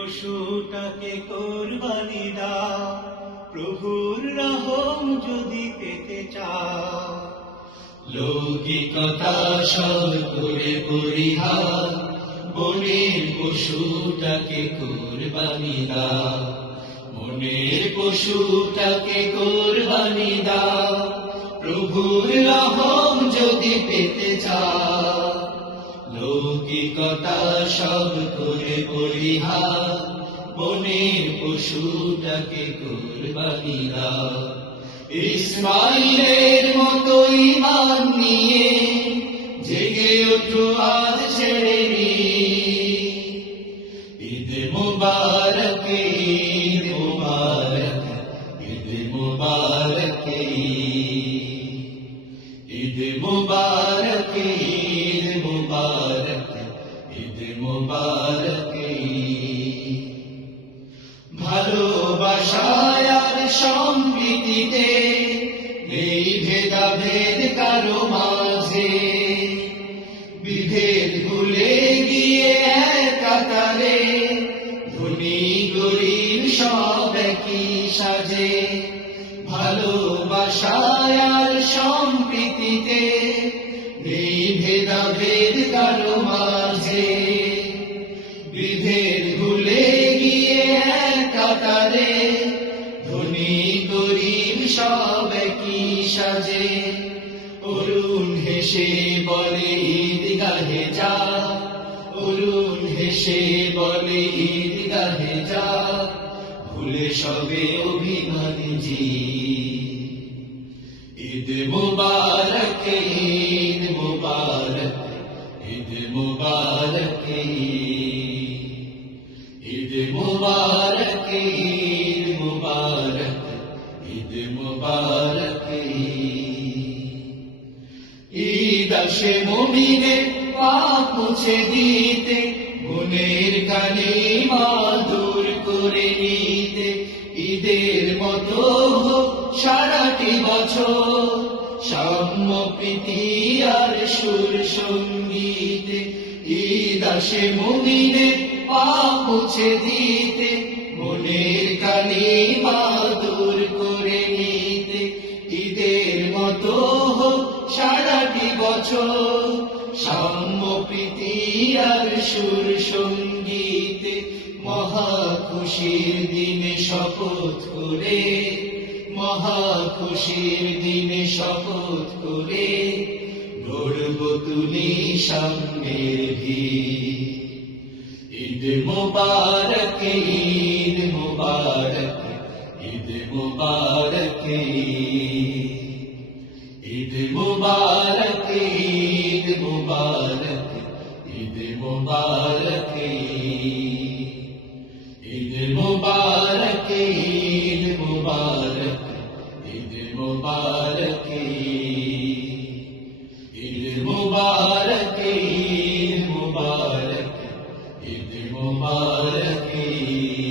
পশুটাকে কোরবানি দাও। প্রভুর রহম যদি পেতে চাও। লৌকিকতা সব করে পরিহার বনের পশুটাকে কোরবানি দাও। মনের পশুটাকে কোরবানি দাও। প্রভুর রহম যদি পেতে চাও। লৌকিকতা সব করে পরিহার। বনের পশুটাকে কোরবানি ইসমাইলের মতো ইমান নিয়ে জেগে ওঠো আজ ছেড়ে ঈদ মুবারক ঈদ মুবারক ঈদ মুবারক ঈদ মুবারক ঈদ মুবারক। মুবারক। ভালোবাসায় আর সম্প্রীতিতে নেই ভেদাভেদ কারও মাঝে। বিভেদ ভুলে গিয়ে কাতারে ধনী গরিব সব একই সাজে। ভালোবাসায় আর সম্প্রীতিতে নেই ভেদাভেদ কারও মাঝে। সব একই সাজে? অরুণ হেসে বলে ঈদ গাহে যা। অরুণ হেসে বলে ঈদ গাহে যা। ভুলে সবে অভিমান জি ঈদ মুবারক ঈদ মুবারক ঈদ মুবারক ঈদ মুবারক ঈদ মুবারক। ঈদ মুবারক। ঈদ আসে মুমিনে, পাপ মুছে দিতে, গুণের কানে দূর করে নিতে। ঈদের মতো সারাটি বছর, সাম্য প্রীতি আর সুর সঙ্গীতে। ঈদ আসে মুমিনে, পাপ মুছে দিতে মনের কানে দূর সারাটি বছর সাম্য প্রীতি আর সুর সঙ্গীতে দিনে শপথ করে মহা খুশির দিনে শপথ করে গড়ব তুলি সামনের ঈদ মুবারক ঈদ মুবারক ঈদ মুবারক, ঈদ عید مبارک عید مبارک عید مبارک عید مبارک عید مبارک عید مبارک عید مبارک عید مبارک.